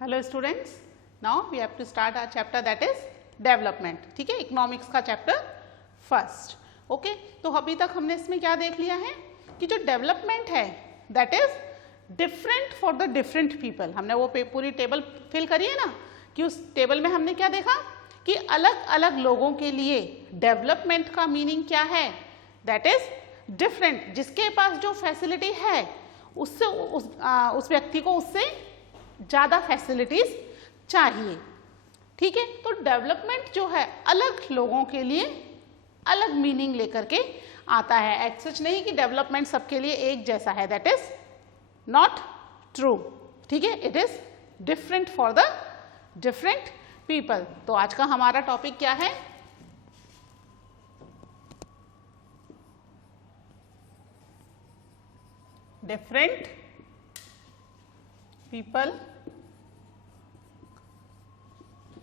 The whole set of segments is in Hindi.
Hello students, now we have to start our chapter that is development. ठीक है, इकोनॉमिक्स का चैप्टर फर्स्ट. ओके, तो अभी तक हमने इसमें क्या देख लिया है कि जो डेवलपमेंट है that is different for the different people. हमने वो पूरी टेबल फिल करी है ना, कि उस टेबल में हमने क्या देखा कि अलग अलग लोगों के लिए डेवलपमेंट का मीनिंग क्या है, दैट इज डिफरेंट. जिसके पास जो फैसिलिटी है उससे उस व्यक्ति को उससे ज़्यादा फैसिलिटीज चाहिए. ठीक है, तो डेवलपमेंट जो है अलग लोगों के लिए अलग मीनिंग लेकर के आता है. सच नहीं कि डेवलपमेंट सबके लिए एक जैसा है, दैट इज नॉट ट्रू. ठीक है, it is different for the different people. तो आज का हमारा टॉपिक क्या है? डिफरेंट पीपल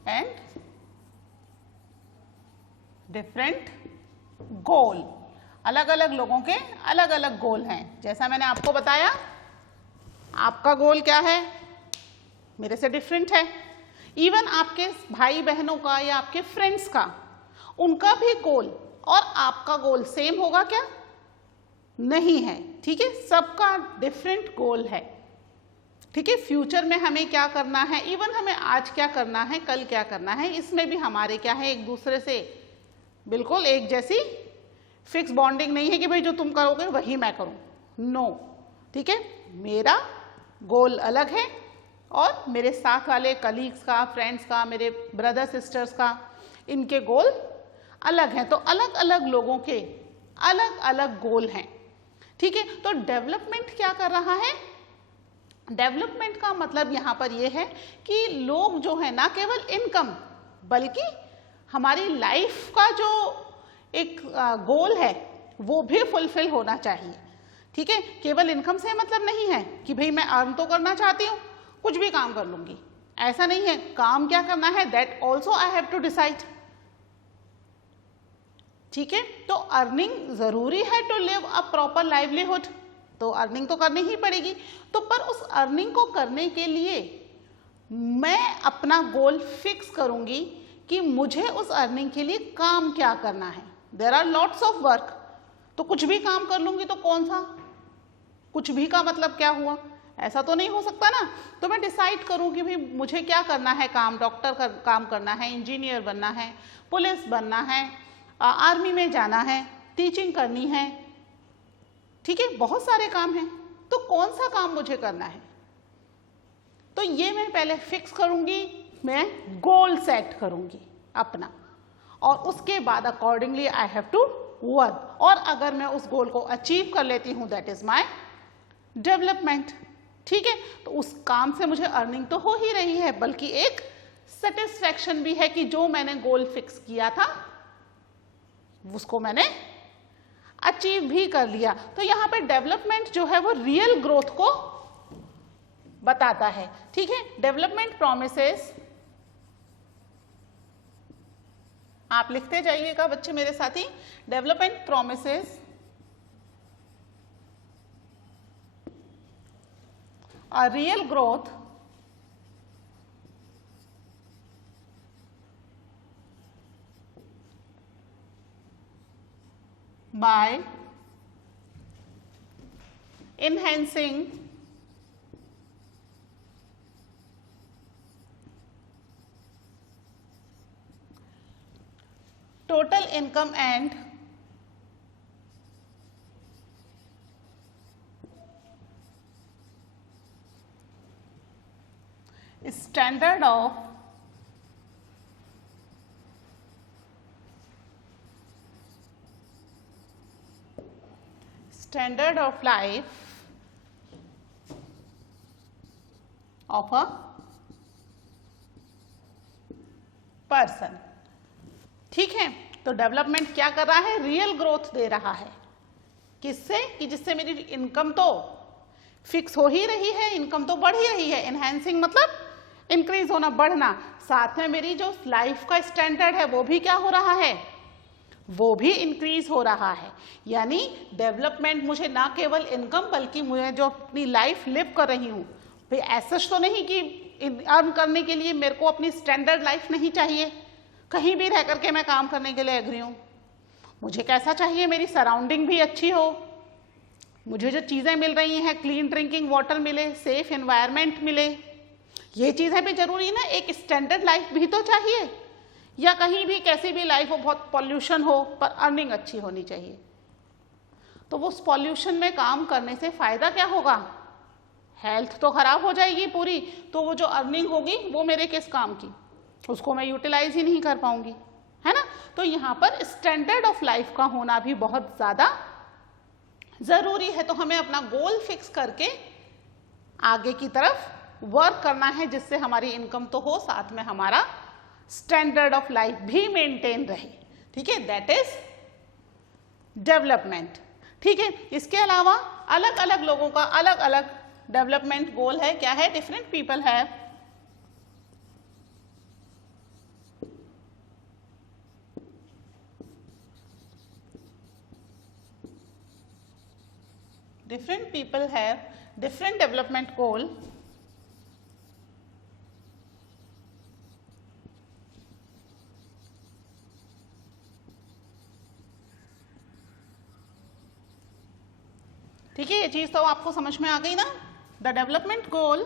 एंड डिफरेंट गोल. अलग अलग लोगों के अलग अलग गोल हैं. जैसा मैंने आपको बताया, आपका गोल क्या है मेरे से डिफरेंट है. इवन आपके भाई बहनों का या आपके फ्रेंड्स का, उनका भी गोल और आपका गोल सेम होगा क्या? नहीं है. ठीक है, सबका डिफरेंट गोल है. ठीक है, फ्यूचर में हमें क्या करना है, इवन हमें आज क्या करना है, कल क्या करना है, इसमें भी हमारे क्या है, एक दूसरे से बिल्कुल एक जैसी फिक्स बॉन्डिंग नहीं है कि भाई जो तुम करोगे वही मैं करूं. नो. ठीक है, मेरा गोल अलग है और मेरे साथ वाले कलीग्स का, फ्रेंड्स का, मेरे ब्रदर सिस्टर्स का, इनके गोल अलग हैं. तो अलग अलग लोगों के अलग अलग गोल हैं. ठीक है, तो डेवलपमेंट क्या कर रहा है? डेवलपमेंट का मतलब यहाँ पर यह है कि लोग जो है ना केवल इनकम बल्कि हमारी लाइफ का जो एक गोल है वो भी फुलफिल होना चाहिए. ठीक है, केवल इनकम से मतलब नहीं है कि भाई मैं अर्न तो करना चाहती हूँ, कुछ भी काम कर लूंगी, ऐसा नहीं है. काम क्या करना है that also I have to decide. ठीक है, तो अर्निंग जरूरी है to live a proper livelihood. तो अर्निंग तो करनी ही पड़ेगी. तो पर उस अर्निंग को करने के लिए मैं अपना गोल फिक्स करूंगी कि मुझे उस अर्निंग के लिए काम क्या करना है. There are lots of work. तो कुछ भी काम कर लूंगी तो कौन सा कुछ भी का मतलब क्या हुआ? ऐसा तो नहीं हो सकता ना. तो मैं डिसाइड करूं कि भाई मुझे क्या करना है काम. डॉक्टर का काम करना है, इंजीनियर बनना है, पुलिस बनना है, आर्मी में जाना है, टीचिंग करनी है. ठीक है, बहुत सारे काम हैं. तो कौन सा काम मुझे करना है? तो ये मैं पहले फिक्स करूंगी, मैं गोल सेट करूंगी अपना, और उसके बाद accordingly I have to work. और अगर मैं उस गोल को अचीव कर लेती हूं दैट इज माय डेवलपमेंट. ठीक है, तो उस काम से मुझे अर्निंग तो हो ही रही है, बल्कि एक सेटिस्फैक्शन भी है कि जो मैंने गोल फिक्स किया था उसको मैंने अचीव भी कर लिया. तो यहाँ पे डेवलपमेंट जो है वो रियल ग्रोथ को बताता है. ठीक है, डेवलपमेंट प्रोमिसेस, आप लिखते जाइएगा बच्चे मेरे साथ ही. Development promises a real growth by enhancing total income and standard of life of a person. ठीक है, तो डेवलपमेंट क्या कर रहा है? रियल ग्रोथ दे रहा है. किससे? कि जिससे मेरी इनकम तो फिक्स हो ही रही है, इनकम तो बढ़ ही रही है. एनहांसिंग मतलब इंक्रीज होना, बढ़ना. साथ में मेरी जो लाइफ का स्टैंडर्ड है वो भी क्या हो रहा है? वो भी इंक्रीज हो रहा है। यानी डेवलपमेंट मुझे ना केवल इनकम बल्कि मुझे जो अपनी लाइफ लिव कर रही हूँ, भाई ऐसा तो नहीं कि अर्न करने के लिए मेरे को अपनी स्टैंडर्ड लाइफ नहीं चाहिए, कहीं भी रह करके मैं काम करने के लिए एग्री हूँ। मुझे कैसा चाहिए, मेरी सराउंडिंग भी अच्छी हो, मुझे जो चीज़ें मिल रही हैं, क्लीन ड्रिंकिंग वाटर मिले, सेफ एनवायरनमेंट मिले, ये चीज़ें भी जरूरी ना। एक स्टैंडर्ड लाइफ भी तो चाहिए, या कहीं भी कैसी भी लाइफ हो, बहुत पॉल्यूशन हो पर अर्निंग अच्छी होनी चाहिए। तो वो उस पॉल्यूशन में काम करने से फ़ायदा क्या होगा, हेल्थ तो खराब हो जाएगी पूरी, तो वो जो अर्निंग होगी वो मेरे किस काम की, उसको मैं यूटिलाइज ही नहीं कर पाऊंगी, है ना। तो यहाँ पर स्टैंडर्ड ऑफ लाइफ का होना भी बहुत ज़्यादा ज़रूरी है। तो हमें अपना गोल फिक्स करके आगे की तरफ वर्क करना है, जिससे हमारी इनकम तो हो, साथ में हमारा स्टैंडर्ड ऑफ लाइफ भी मेंटेन रहे। ठीक है, दैट इज डेवलपमेंट। ठीक है, इसके अलावा अलग अलग लोगों का अलग अलग डेवलपमेंट गोल है। क्या है, डिफरेंट पीपल है different development goal. ठीक है, ये चीज तो आपको समझ में आ गई ना। The development goal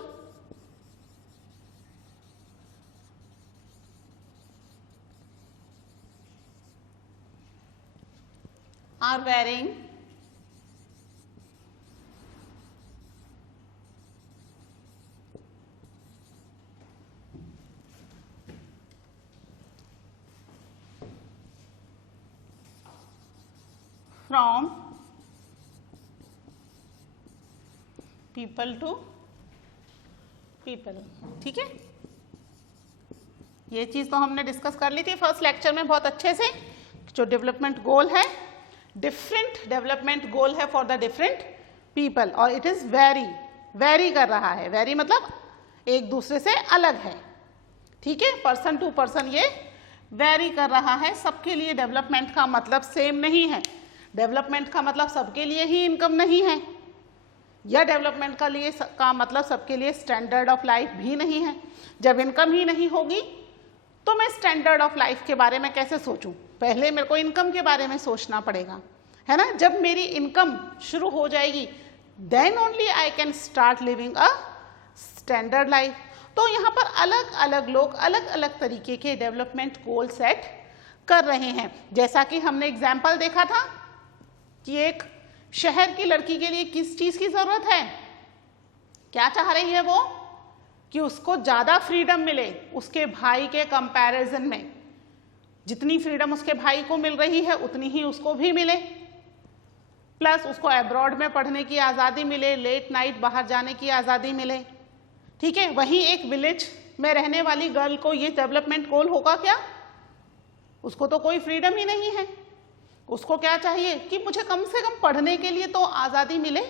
are varying from people to people. ठीक है, ये चीज तो हमने डिस्कस कर ली थी फर्स्ट लेक्चर में बहुत अच्छे से। जो डेवलपमेंट गोल है, डिफरेंट डेवलपमेंट गोल है फॉर द डिफरेंट पीपल, और इट इज वेरी कर रहा है। वेरी मतलब एक दूसरे से अलग है। ठीक है, पर्सन टू पर्सन ये वेरी कर रहा है। सबके लिए डेवलपमेंट का मतलब सेम नहीं है। डेवलपमेंट का मतलब सबके लिए ही इनकम नहीं है, या डेवलपमेंट का मतलब सबके लिए स्टैंडर्ड ऑफ लाइफ भी नहीं है। जब इनकम ही नहीं होगी तो मैं स्टैंडर्ड ऑफ लाइफ के बारे में कैसे सोचूं? पहले मेरे को इनकम के बारे में सोचना पड़ेगा, है ना। जब मेरी इनकम शुरू हो जाएगी then only I can start living a standard life. तो यहाँ पर अलग अलग लोग अलग अलग तरीके के डेवलपमेंट गोल सेट कर रहे हैं। जैसा कि हमने एग्जाम्पल देखा था कि एक शहर की लड़की के लिए किस चीज की जरूरत है, क्या चाह रही है वो, कि उसको ज्यादा फ्रीडम मिले उसके भाई के कंपैरिजन में। जितनी फ्रीडम उसके भाई को मिल रही है उतनी ही उसको भी मिले, प्लस उसको अब्रॉड में पढ़ने की आज़ादी मिले, लेट नाइट बाहर जाने की आज़ादी मिले। ठीक है, वहीं एक विलेज में रहने वाली गर्ल को ये डेवलपमेंट गोल होगा क्या? उसको तो कोई फ्रीडम ही नहीं है। उसको क्या चाहिए कि मुझे कम से कम पढ़ने के लिए तो आज़ादी मिले,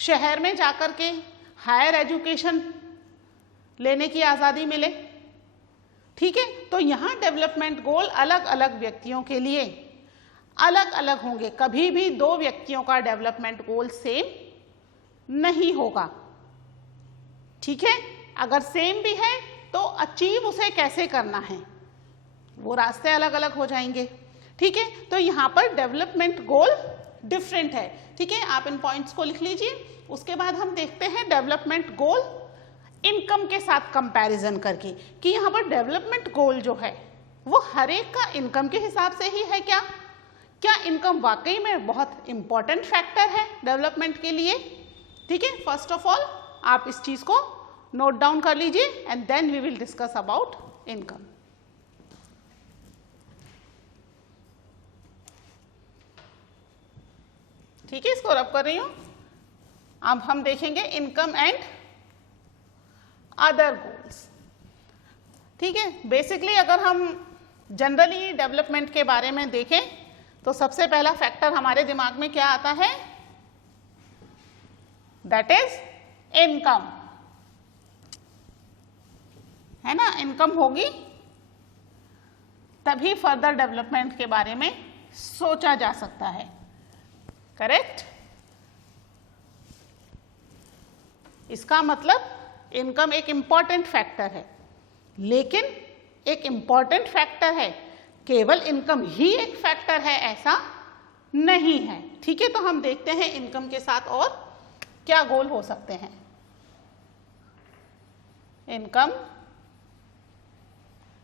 शहर में जाकर के हायर एजुकेशन लेने की आज़ादी मिले। ठीक है, तो यहाँ डेवलपमेंट गोल अलग अलग व्यक्तियों के लिए अलग अलग होंगे। कभी भी दो व्यक्तियों का डेवलपमेंट गोल सेम नहीं होगा। ठीक है, अगर सेम भी है तो अचीव उसे कैसे करना है, वो रास्ते अलग अलग हो जाएंगे। ठीक है, तो यहाँ पर डेवलपमेंट गोल डिफरेंट है। ठीक है, आप इन पॉइंट्स को लिख लीजिए। उसके बाद हम देखते हैं डेवलपमेंट गोल इनकम के साथ कंपैरिजन करके, कि यहाँ पर डेवलपमेंट गोल जो है वो हर एक का इनकम के हिसाब से ही है क्या? क्या इनकम वाकई में बहुत इंपॉर्टेंट फैक्टर है डेवलपमेंट के लिए? ठीक है, फर्स्ट ऑफ ऑल आप इस चीज को नोट डाउन कर लीजिए and then we will discuss about income. ठीक है, इसको रब कर रही हूं। अब हम देखेंगे इनकम एंड अदर गोल्स। ठीक है, बेसिकली अगर हम जनरली डेवलपमेंट के बारे में देखें तो सबसे पहला फैक्टर हमारे दिमाग में क्या आता है? दैट इज इनकम, है ना। इनकम होगी तभी फर्दर डेवलपमेंट के बारे में सोचा जा सकता है। करेक्ट? इसका मतलब इनकम एक इम्पॉर्टेंट फैक्टर है, लेकिन एक इम्पॉर्टेंट फैक्टर है, केवल इनकम ही एक फैक्टर है ऐसा नहीं है। ठीक है, तो हम देखते हैं इनकम के साथ और क्या गोल हो सकते हैं। Income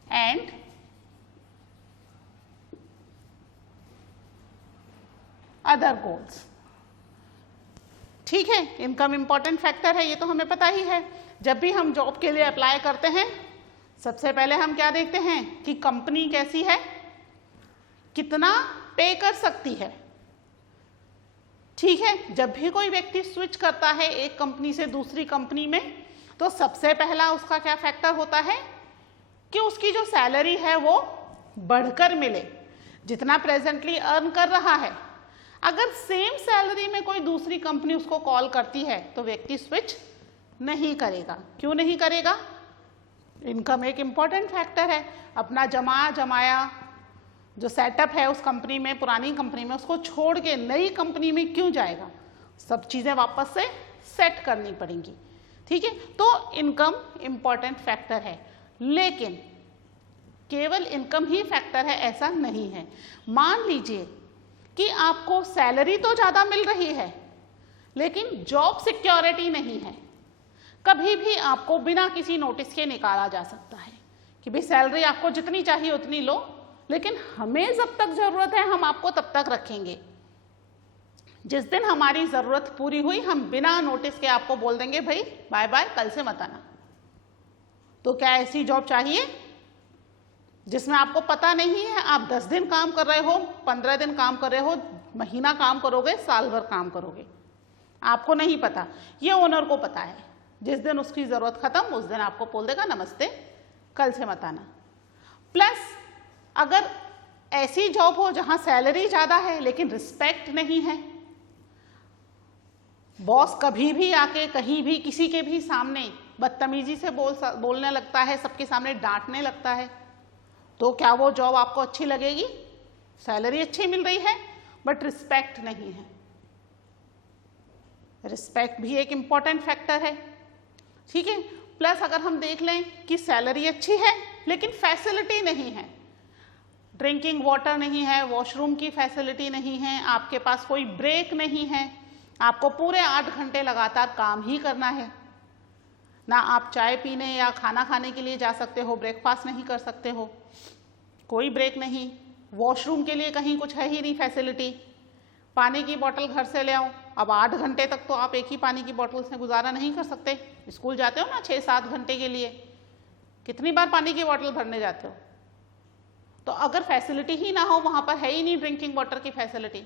and other goals. ठीक है, इनकम इंपॉर्टेंट फैक्टर है, ये तो हमें पता ही है। जब भी हम जॉब के लिए अप्लाई करते हैं, सबसे पहले हम क्या देखते हैं कि कंपनी कैसी है, कितना पे कर सकती है। ठीक है, जब भी कोई व्यक्ति स्विच करता है एक कंपनी से दूसरी कंपनी में, तो सबसे पहला उसका क्या फैक्टर होता है कि उसकी जो सैलरी है वो बढ़कर मिले, जितना प्रेजेंटली अर्न कर रहा है। अगर सेम सैलरी में कोई दूसरी कंपनी उसको कॉल करती है तो व्यक्ति स्विच नहीं करेगा। क्यों नहीं करेगा? इनकम एक इम्पॉर्टेंट फैक्टर है। अपना जमाया जो सेटअप है उस कंपनी में, पुरानी कंपनी में, उसको छोड़ के नई कंपनी में क्यों जाएगा? सब चीज़ें वापस से सेट करनी पड़ेंगी। ठीक है, तो इनकम इम्पॉर्टेंट फैक्टर है, लेकिन केवल इनकम ही फैक्टर है ऐसा नहीं है। मान लीजिए कि आपको सैलरी तो ज़्यादा मिल रही है लेकिन जॉब सिक्योरिटी नहीं है। कभी भी आपको बिना किसी नोटिस के निकाला जा सकता है कि भाई सैलरी आपको जितनी चाहिए उतनी लो, लेकिन हमें जब तक ज़रूरत है हम आपको तब तक रखेंगे। जिस दिन हमारी ज़रूरत पूरी हुई हम बिना नोटिस के आपको बोल देंगे भाई बाय बाय, कल से मत आना। तो क्या ऐसी जॉब चाहिए जिसमें आपको पता नहीं है आप 10 दिन काम कर रहे हो, 15 दिन काम कर रहे हो, महीना काम करोगे, साल भर काम करोगे? आपको नहीं पता, ये ओनर को पता है। जिस दिन उसकी ज़रूरत ख़त्म उस दिन आपको बोल देगा नमस्ते, कल से मत आना। प्लस अगर ऐसी जॉब हो जहाँ सैलरी ज़्यादा है लेकिन रिस्पेक्ट नहीं है, बॉस कभी भी आके कहीं भी किसी के भी सामने बदतमीजी से बोलने लगता है, सबके सामने डांटने लगता है, तो क्या वो जॉब आपको अच्छी लगेगी? सैलरी अच्छी मिल रही है बट रिस्पेक्ट नहीं है। रिस्पेक्ट भी एक इम्पॉर्टेंट फैक्टर है। ठीक है, प्लस अगर हम देख लें कि सैलरी अच्छी है लेकिन फैसिलिटी नहीं है, ड्रिंकिंग वाटर नहीं है, वॉशरूम की फैसिलिटी नहीं है, आपके पास कोई ब्रेक नहीं है, आपको पूरे 8 घंटे लगातार काम ही करना है, ना आप चाय पीने या खाना खाने के लिए जा सकते हो, ब्रेकफास्ट नहीं कर सकते हो, कोई ब्रेक नहीं, वॉशरूम के लिए कहीं कुछ है ही नहीं फैसिलिटी, पानी की बोतल घर से ले आओ। अब 8 घंटे तक तो आप एक ही पानी की बोतल से गुजारा नहीं कर सकते। स्कूल जाते हो ना 6-7 घंटे के लिए, कितनी बार पानी की बोतल भरने जाते हो? तो अगर फैसिलिटी ही ना हो, वहाँ पर है ही नहीं ड्रिंकिंग वाटर की फैसिलिटी,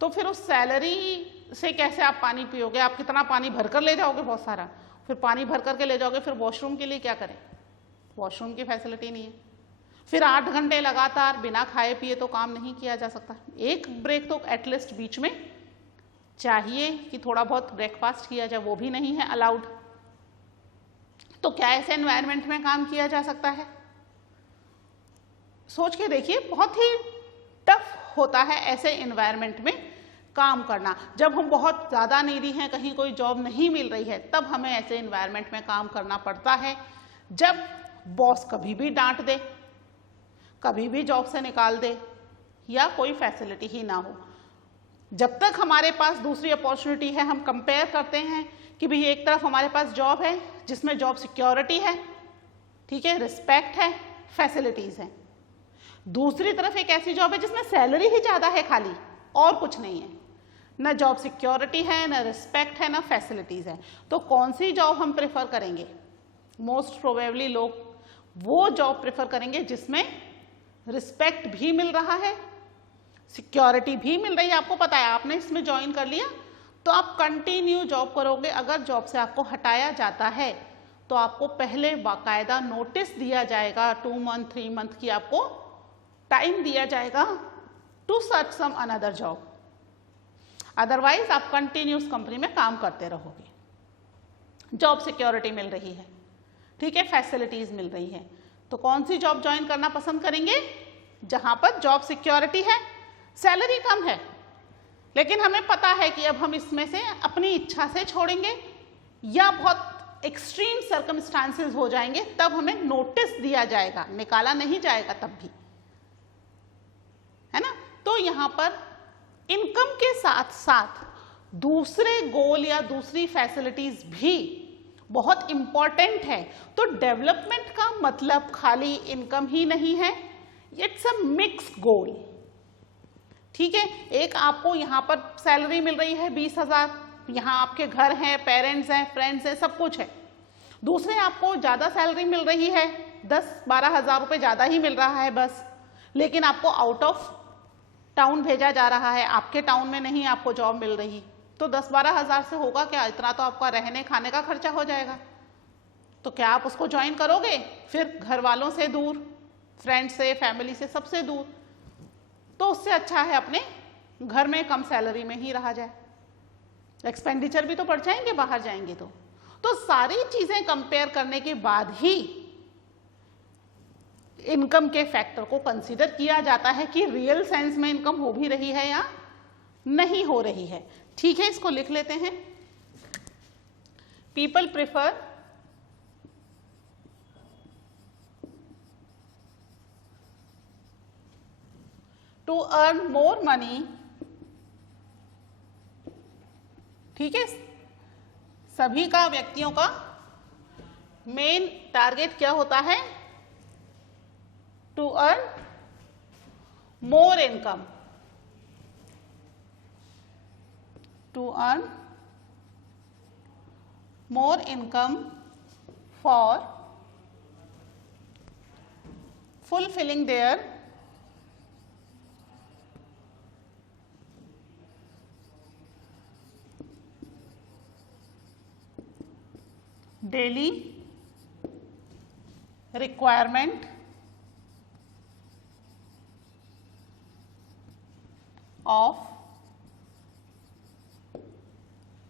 तो फिर उस सैलरी से कैसे आप पानी पियोगे? आप कितना पानी भरकर ले जाओगे? बहुत सारा, फिर पानी भर करके ले जाओगे, फिर वॉशरूम के लिए क्या करें? वॉशरूम की फैसिलिटी नहीं है। फिर 8 घंटे लगातार बिना खाए पिए तो काम नहीं किया जा सकता। एक ब्रेक तो एटलीस्ट बीच में चाहिए कि थोड़ा बहुत ब्रेकफास्ट किया जाए, वो भी नहीं है अलाउड। तो क्या ऐसे एनवायरनमेंट में काम किया जा सकता है? सोच के देखिए, बहुत ही टफ होता है ऐसे एनवायरनमेंट में काम करना। जब हम बहुत ज़्यादा नीडी हैं, कहीं कोई जॉब नहीं मिल रही है, तब हमें ऐसे एनवायरनमेंट में काम करना पड़ता है। जब बॉस कभी भी डांट दे, कभी भी जॉब से निकाल दे, या कोई फैसिलिटी ही ना हो, जब तक हमारे पास दूसरी अपॉर्चुनिटी है, हम कंपेयर करते हैं कि भाई एक तरफ हमारे पास जॉब है जिसमें जॉब सिक्योरिटी है, ठीक है, रिस्पेक्ट है, फैसिलिटीज़ हैं, दूसरी तरफ एक ऐसी जॉब है जिसमें सैलरी ही ज़्यादा है खाली, और कुछ नहीं है, ना जॉब सिक्योरिटी है, ना रिस्पेक्ट है, ना फैसिलिटीज़ है। तो कौन सी जॉब हम प्रेफर करेंगे? मोस्ट प्रोबेबली लोग वो जॉब प्रेफर करेंगे जिसमें रिस्पेक्ट भी मिल रहा है, सिक्योरिटी भी मिल रही है। आपको पता है, आपने इसमें ज्वाइन कर लिया तो आप कंटिन्यू जॉब करोगे। अगर जॉब से आपको हटाया जाता है तो आपको पहले बाकायदा नोटिस दिया जाएगा, 2 मंथ 3 मंथ की आपको टाइम दिया जाएगा to search some another job. Otherwise आप कंटिन्यूस कंपनी में काम करते रहोगे। जॉब सिक्योरिटी मिल रही है, ठीक है, फैसिलिटीज मिल रही है, तो कौन सी जॉब ज्वाइन करना पसंद करेंगे? जहां पर जॉब सिक्योरिटी है, सैलरी कम है, लेकिन हमें पता है कि अब हम इसमें से अपनी इच्छा से छोड़ेंगे या बहुत एक्सट्रीम सर्कमस्टांसेस हो जाएंगे तब हमें नोटिस दिया जाएगा, निकाला नहीं जाएगा तब भी, है ना। तो यहां पर इनकम के साथ साथ दूसरे गोल या दूसरी फैसिलिटीज भी बहुत इंपॉर्टेंट है। तो डेवलपमेंट का मतलब खाली इनकम ही नहीं है, इट्स अ मिक्स गोल। ठीक है, एक आपको यहाँ पर सैलरी मिल रही है 20,000, यहाँ आपके घर हैं, पेरेंट्स हैं, फ्रेंड्स हैं, सब कुछ है। दूसरे आपको ज़्यादा सैलरी मिल रही है, 10-12 हज़ार रुपये ज़्यादा ही मिल रहा है बस, लेकिन आपको आउट ऑफ टाउन भेजा जा रहा है, आपके टाउन में नहीं आपको जॉब मिल रही। तो 10-12 हज़ार से होगा क्या? इतना तो आपका रहने खाने का खर्चा हो जाएगा। तो क्या आप उसको ज्वाइन करोगे? फिर घर वालों से दूर, फ्रेंड्स से, फैमिली से, सबसे दूर। तो उससे अच्छा है अपने घर में कम सैलरी में ही रहा जाए। एक्सपेंडिचर भी तो बढ़ जाएंगे बाहर जाएंगे तो सारी चीजें कंपेयर करने के बाद ही इनकम के फैक्टर को कंसीडर किया जाता है कि रियल सेंस में इनकम हो भी रही है या नहीं हो रही है। ठीक है, इसको लिख लेते हैं। People prefer to earn more money. ठीक है, सभी का, व्यक्तियों का मेन टारगेट क्या होता है? To earn more income, to earn more income for fulfilling their daily requirement of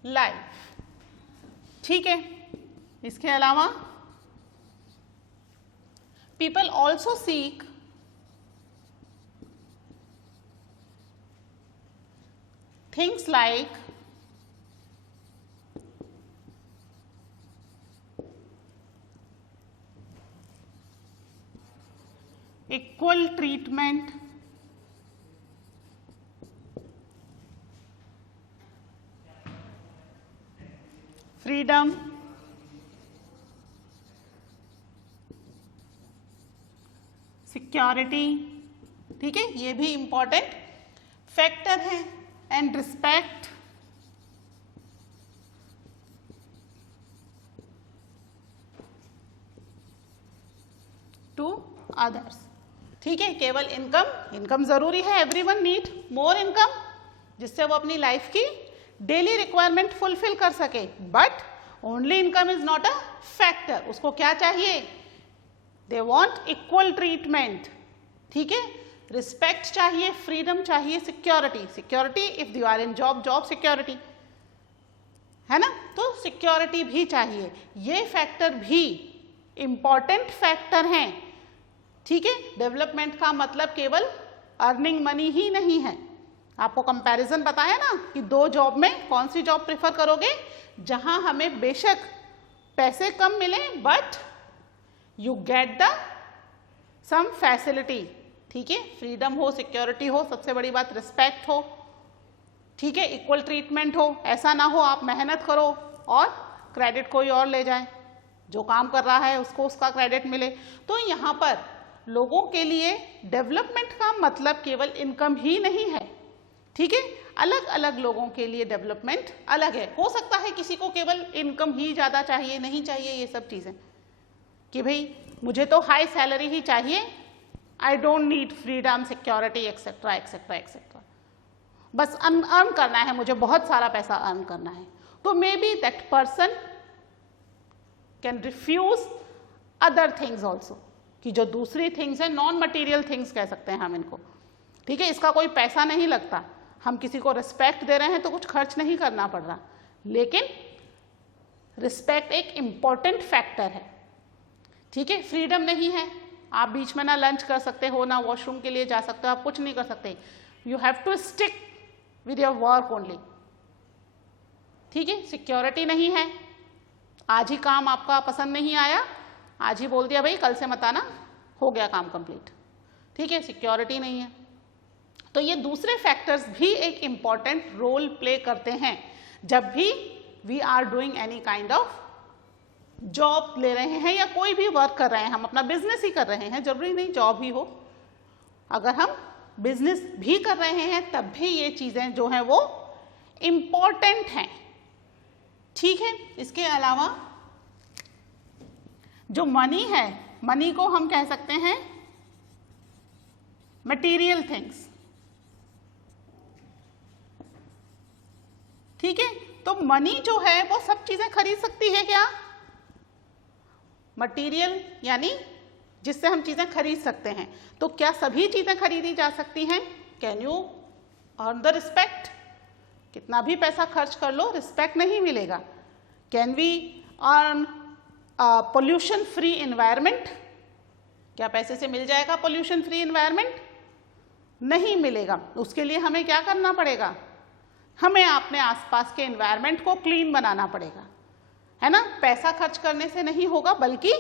life। ठीक है, इसके अलावा people also seek things like equal treatment, freedom, security. ठीक है, ये भी इंपॉर्टेंट फैक्टर है। And respect to others. ठीक है, केवल इनकम जरूरी है, एवरीवन नीड मोर इनकम, जिससे वो अपनी लाइफ की डेली रिक्वायरमेंट फुलफिल कर सके। But only income is not a factor. उसको क्या चाहिए? They want equal treatment. ठीक है, रिस्पेक्ट चाहिए, फ्रीडम चाहिए, security if you are in job security, है ना। तो सिक्योरिटी भी चाहिए। ये फैक्टर भी इंपॉर्टेंट फैक्टर हैं। ठीक है, डेवलपमेंट का मतलब केवल अर्निंग मनी ही नहीं है। आपको कंपैरिजन बताया ना कि दो जॉब में कौन सी जॉब प्रेफर करोगे? जहां हमें बेशक पैसे कम मिले but you get the some facility. ठीक है, फ्रीडम हो, सिक्योरिटी हो, सबसे बड़ी बात रिस्पेक्ट हो। ठीक है, इक्वल ट्रीटमेंट हो। ऐसा ना हो आप मेहनत करो और क्रेडिट कोई और ले जाए, जो काम कर रहा है उसको उसका क्रेडिट मिले। तो यहाँ पर लोगों के लिए डेवलपमेंट का मतलब केवल इनकम ही नहीं है। ठीक है, अलग अलग लोगों के लिए डेवलपमेंट अलग है। हो सकता है किसी को केवल इनकम ही ज़्यादा चाहिए, नहीं चाहिए ये सब चीज़ें, कि भाई मुझे तो हाई सैलरी ही चाहिए, I don't need freedom, security etcetera etcetera etcetera, बस अर्न करना है, मुझे बहुत सारा पैसा अर्न करना है। तो maybe that person can refuse other things also, कि जो दूसरी थिंग्स है, नॉन मटीरियल थिंग्स कह सकते हैं हम इनको। ठीक है, इसका कोई पैसा नहीं लगता, हम किसी को रिस्पेक्ट दे रहे हैं तो कुछ खर्च नहीं करना पड़ रहा, लेकिन रिस्पेक्ट एक इंपॉर्टेंट फैक्टर है। ठीक है, फ्रीडम नहीं है, आप बीच में ना लंच कर सकते हो, ना वॉशरूम के लिए जा सकते हो, आप कुछ नहीं कर सकते। You have to stick with your work only. ठीक है, सिक्योरिटी नहीं है, आज ही काम आपका पसंद नहीं आया, आज ही बोल दिया भाई कल से मत आना, हो गया काम कंप्लीट, ठीक है, सिक्योरिटी नहीं है। तो ये दूसरे फैक्टर्स भी एक इम्पॉर्टेंट रोल प्ले करते हैं जब भी we are doing any kind of job ले रहे हैं या कोई भी वर्क कर रहे हैं, हम अपना बिजनेस ही कर रहे हैं, जरूरी नहीं जॉब ही हो, अगर हम बिजनेस भी कर रहे हैं तब भी ये चीजें जो हैं वो इम्पॉर्टेंट हैं, ठीक है। इसके अलावा जो मनी है, मनी को हम कह सकते हैं मटेरियल थिंग्स, ठीक है। तो मनी जो है वो सब चीजें खरीद सकती है क्या? मटेरियल यानी जिससे हम चीजें खरीद सकते हैं, तो क्या सभी चीजें खरीदी जा सकती हैं? Can you earn the respect? कितना भी पैसा खर्च कर लो रिस्पेक्ट नहीं मिलेगा। Can we earn pollution free environment? क्या पैसे से मिल जाएगा पोल्यूशन फ्री एनवायरनमेंट? नहीं मिलेगा। उसके लिए हमें क्या करना पड़ेगा? हमें अपने आसपास के एनवायरनमेंट को क्लीन बनाना पड़ेगा, है ना। पैसा खर्च करने से नहीं होगा, बल्कि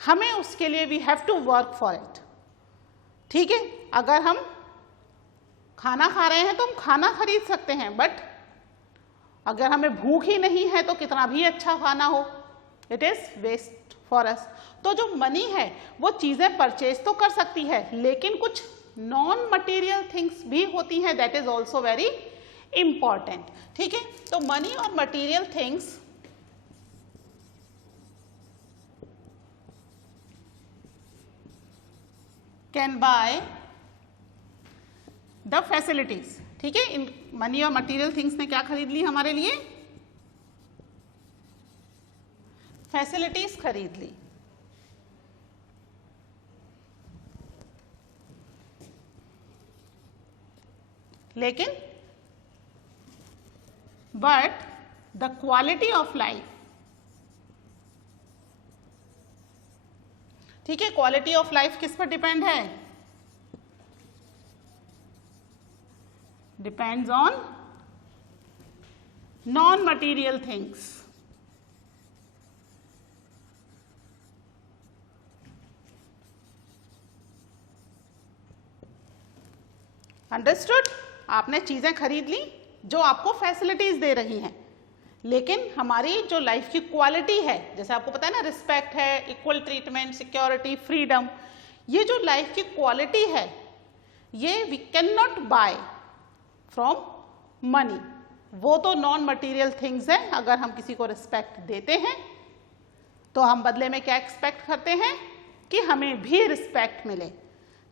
हमें उसके लिए we have to work for it, ठीक है। अगर हम खाना खा रहे हैं तो हम खाना खरीद सकते हैं, बट अगर हमें भूख ही नहीं है तो कितना भी अच्छा खाना हो, it is waste for us. तो जो मनी है वो चीजें परचेज तो कर सकती है, लेकिन कुछ नॉन मटेरियल थिंग्स भी होती हैं, that is also very important, ठीक है। तो मनी और material things can by the facilities, ठीक है। इन मनी और मटेरियल थिंग्स ने क्या खरीद ली हमारे लिए? फैसिलिटीज खरीद ली। लेकिन but the quality of life, ठीक है, क्वालिटी ऑफ लाइफ किस पर डिपेंड है? Depends on non material things. Understood? आपने चीजें खरीद ली जो आपको फैसिलिटीज दे रही हैं, लेकिन हमारी जो लाइफ की क्वालिटी है, जैसे आपको पता है ना, रिस्पेक्ट है, इक्वल ट्रीटमेंट, सिक्योरिटी, फ्रीडम, ये जो लाइफ की क्वालिटी है ये we can not buy from money. वो तो नॉन मटेरियल थिंग्स है। अगर हम किसी को रिस्पेक्ट देते हैं तो हम बदले में क्या एक्सपेक्ट करते हैं? कि हमें भी रिस्पेक्ट मिले,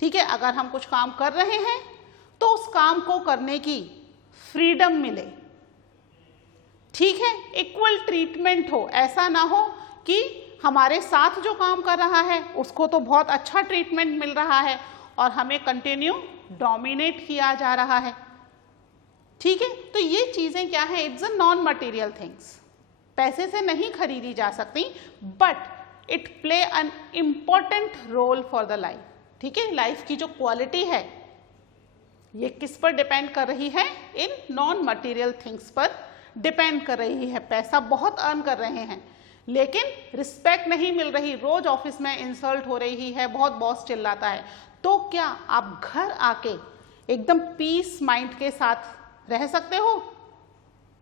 ठीक है। अगर हम कुछ काम कर रहे हैं तो उस काम को करने की फ्रीडम मिले, ठीक है। इक्वल ट्रीटमेंट हो, ऐसा ना हो कि हमारे साथ जो काम कर रहा है उसको तो बहुत अच्छा ट्रीटमेंट मिल रहा है और हमें कंटिन्यू डोमिनेट किया जा रहा है, ठीक है। तो ये चीजें क्या है? It's a non material things, पैसे से नहीं खरीदी जा सकती, but it play an important role for the life, ठीक है। लाइफ की जो क्वालिटी है ये किस पर डिपेंड कर रही है? इन नॉन मटेरियल थिंग्स पर डिपेंड कर रही है। पैसा बहुत अर्न कर रहे हैं लेकिन रिस्पेक्ट नहीं मिल रही, रोज ऑफिस में इंसल्ट हो रही है, बहुत बॉस चिल्लाता है, तो क्या आप घर आके एकदम पीस माइंड के साथ रह सकते हो?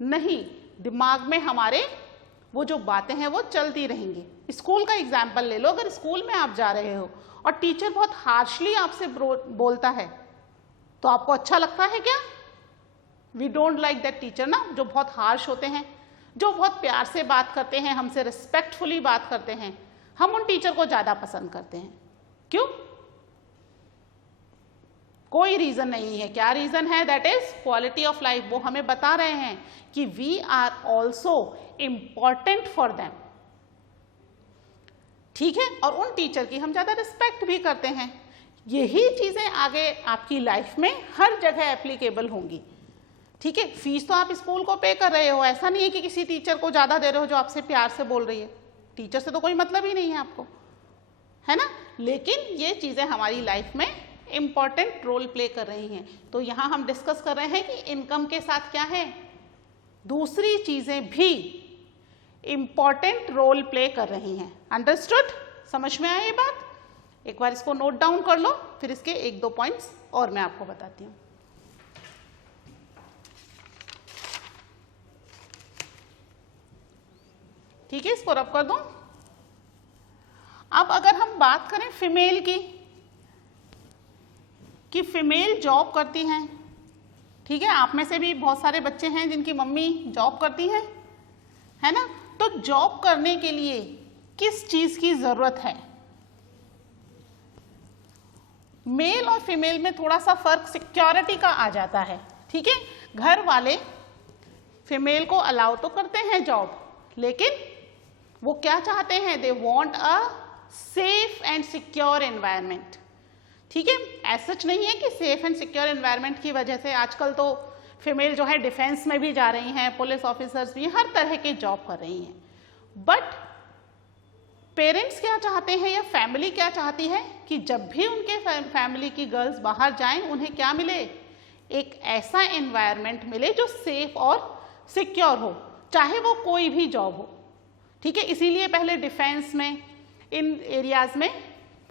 नहीं, दिमाग में हमारे वो जो बातें हैं वो चलती रहेंगी। स्कूल का एग्जाम्पल ले लो, अगर स्कूल में आप जा रहे हो और टीचर बहुत हार्शली आपसे बोलता है तो आपको अच्छा लगता है क्या? We don't like that teacher ना, जो बहुत हार्श होते हैं, जो बहुत प्यार से बात करते हैं, हमसे रिस्पेक्टफुली बात करते हैं, हम उन टीचर को ज्यादा पसंद करते हैं। क्यों? कोई रीजन नहीं है। क्या रीजन है? That is quality of life. वो हमें बता रहे हैं कि we are also important for them, ठीक है। और उन टीचर की हम ज्यादा रिस्पेक्ट भी करते हैं। यही चीजें आगे आपकी लाइफ में हर जगह एप्लीकेबल होंगी, ठीक है। फीस तो आप स्कूल को पे कर रहे हो, ऐसा नहीं है कि किसी टीचर को ज्यादा दे रहे हो जो आपसे प्यार से बोल रही है। टीचर से तो कोई मतलब ही नहीं है आपको, है ना। लेकिन ये चीजें हमारी लाइफ में इंपॉर्टेंट रोल प्ले कर रही हैं। तो यहां हम डिस्कस कर रहे हैं कि इनकम के साथ क्या है, दूसरी चीजें भी इंपॉर्टेंट रोल प्ले कर रही हैं। अंडरस्टूड? समझ में आया ये बात? एक बार इसको नोट डाउन कर लो, फिर इसके एक दो पॉइंट्स और मैं आपको बताती हूँ। ठीक है, इसको रब कर दूं। अब अगर हम बात करें फीमेल की, कि फीमेल जॉब करती हैं, ठीक है, आप में से भी बहुत सारे बच्चे हैं जिनकी मम्मी जॉब करती हैं, है ना? तो जॉब करने के लिए किस चीज की जरूरत है? मेल और फीमेल में थोड़ा सा फर्क सिक्योरिटी का आ जाता है। ठीक है, घर वाले फीमेल को अलाउ तो करते हैं जॉब, लेकिन वो क्या चाहते हैं? They want a safe and secure environment. ठीक है, ऐसा सच नहीं है कि सेफ एंड सिक्योर एनवायरनमेंट की वजह से आजकल तो फीमेल जो है डिफेंस में भी जा रही हैं, पुलिस ऑफिसर्स भी, हर तरह के जॉब कर रही हैं। बट पेरेंट्स क्या चाहते हैं या फैमिली क्या चाहती है कि जब भी उनके फैमिली की गर्ल्स बाहर जाएं, उन्हें क्या मिले? एक ऐसा एनवायरनमेंट मिले जो सेफ और सिक्योर हो, चाहे वो कोई भी जॉब हो। ठीक है, इसीलिए पहले डिफेंस में, इन एरियाज में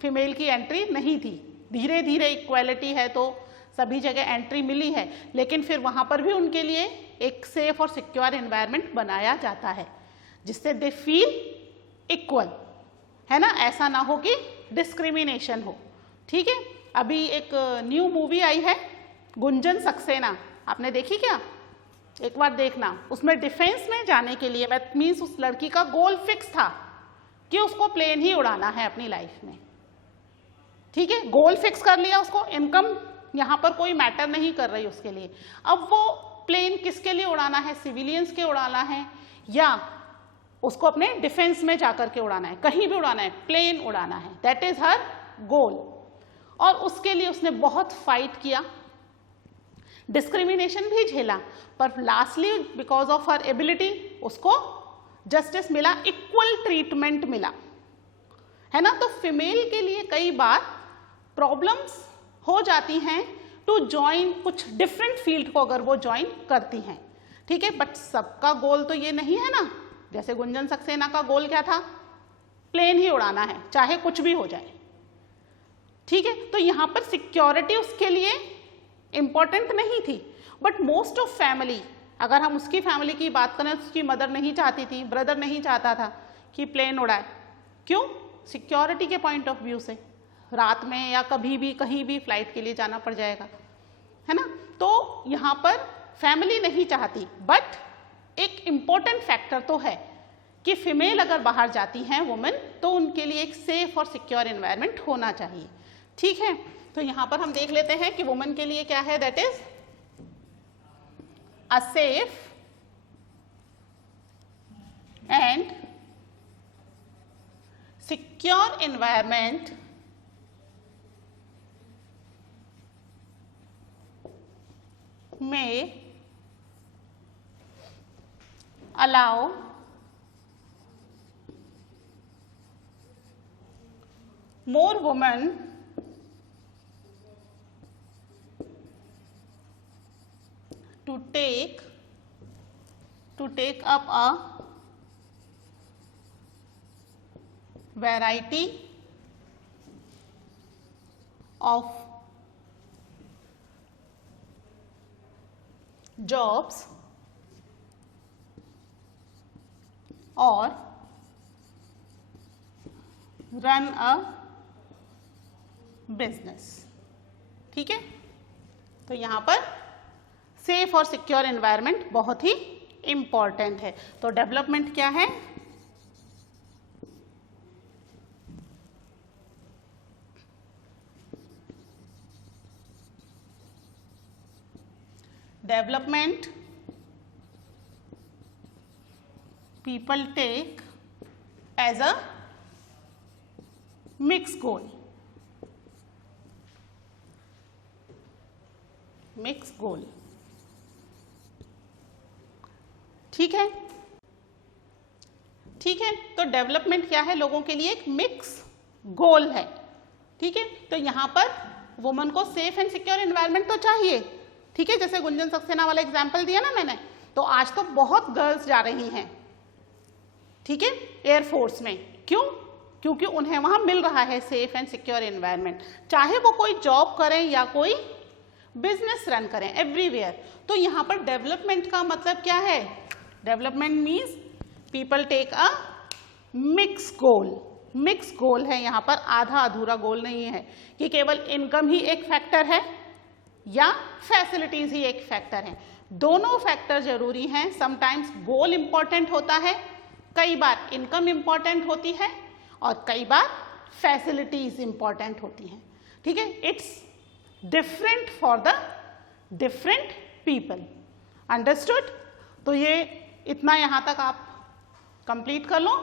फीमेल की एंट्री नहीं थी। धीरे धीरे इक्वालिटी है तो सभी जगह एंट्री मिली है, लेकिन फिर वहाँ पर भी उनके लिए एक सेफ और सिक्योर एनवायरनमेंट बनाया जाता है जिससे दे फील इक्वल, है ना? ऐसा ना हो कि डिस्क्रिमिनेशन हो। ठीक है, अभी एक न्यू मूवी आई है गुंजन सक्सेना, आपने देखी क्या? एक बार देखना। उसमें डिफेंस में जाने के लिए मीन्स उस लड़की का गोल फिक्स था कि उसको प्लेन ही उड़ाना है अपनी लाइफ में। ठीक है, गोल फिक्स कर लिया उसको, इनकम यहाँ पर कोई मैटर नहीं कर रही उसके लिए। अब वो प्लेन किसके लिए उड़ाना है? सिविलियंस के उड़ाना है या उसको अपने डिफेंस में जाकर के उड़ाना है? कहीं भी उड़ाना है, प्लेन उड़ाना है, दैट इज हर गोल। और उसके लिए उसने बहुत फाइट किया, डिस्क्रिमिनेशन भी झेला, पर lastly because of her ability उसको जस्टिस मिला, इक्वल ट्रीटमेंट मिला, है ना? तो फीमेल के लिए कई बार प्रॉब्लम्स हो जाती हैं टू ज्वाइन कुछ डिफरेंट फील्ड को अगर वो ज्वाइन करती हैं। ठीक है, बट सबका गोल तो ये नहीं है ना। जैसे गुंजन सक्सेना का गोल क्या था? प्लेन ही उड़ाना है, चाहे कुछ भी हो जाए। ठीक है, तो यहाँ पर सिक्योरिटी उसके लिए इंपॉर्टेंट नहीं थी। बट मोस्ट ऑफ फैमिली, अगर हम उसकी फैमिली की बात करें, उसकी मदर नहीं चाहती थी, ब्रदर नहीं चाहता था कि प्लेन उड़ाए। क्यों? सिक्योरिटी के पॉइंट ऑफ व्यू से, रात में या कभी भी कहीं भी फ्लाइट के लिए जाना पड़ जाएगा, है ना? तो यहाँ पर फैमिली नहीं चाहती। बट एक इम्पॉर्टेंट फैक्टर तो है कि फीमेल अगर बाहर जाती हैं वुमेन, तो उनके लिए एक सेफ और सिक्योर एनवायरनमेंट होना चाहिए। ठीक है, तो यहाँ पर हम देख लेते हैं कि वुमेन के लिए क्या है, that is a safe and secure environment में allow more women to take up a variety of jobs और रन अ बिजनेस। ठीक है, तो यहाँ पर सेफ और सिक्योर एनवायरनमेंट बहुत ही इंपॉर्टेंट है। तो डेवलपमेंट क्या है? Development people take as a mixed goal. Mixed goal. ठीक है, ठीक है, तो डेवलपमेंट क्या है? लोगों के लिए एक मिक्स गोल है। ठीक है, तो यहाँ पर वुमन को सेफ एंड सिक्योर एनवायरनमेंट तो चाहिए। ठीक है, जैसे गुंजन सक्सेना वाला एग्जाम्पल दिया ना मैंने, तो आज तो बहुत गर्ल्स जा रही हैं ठीक है, एयरफोर्स में। क्यों? क्योंकि उन्हें वहाँ मिल रहा है सेफ एंड सिक्योर एनवायरनमेंट, चाहे वो कोई जॉब करें या कोई बिजनेस रन करें, एवरीवेयर। तो यहाँ पर डेवलपमेंट का मतलब क्या है? Development means people take a mix goal. Mix goal है यहाँ पर, आधा अधूरा गोल नहीं है कि केवल इनकम ही एक फैक्टर है या फैसिलिटीज ही एक फैक्टर है। दोनों फैक्टर जरूरी हैं। समटाइम्स गोल इंपॉर्टेंट होता है, कई बार इनकम इंपॉर्टेंट होती है और कई बार फैसिलिटीज इंपॉर्टेंट होती हैं। ठीक है, it's different for the different people. Understood? तो ये इतना यहाँ तक आप कंप्लीट कर लो।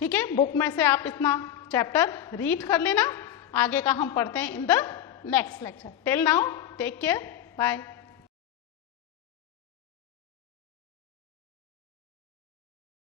ठीक है, बुक में से आप इतना चैप्टर रीड कर लेना, आगे का हम पढ़ते हैं in the next lecture. Till now take care, bye.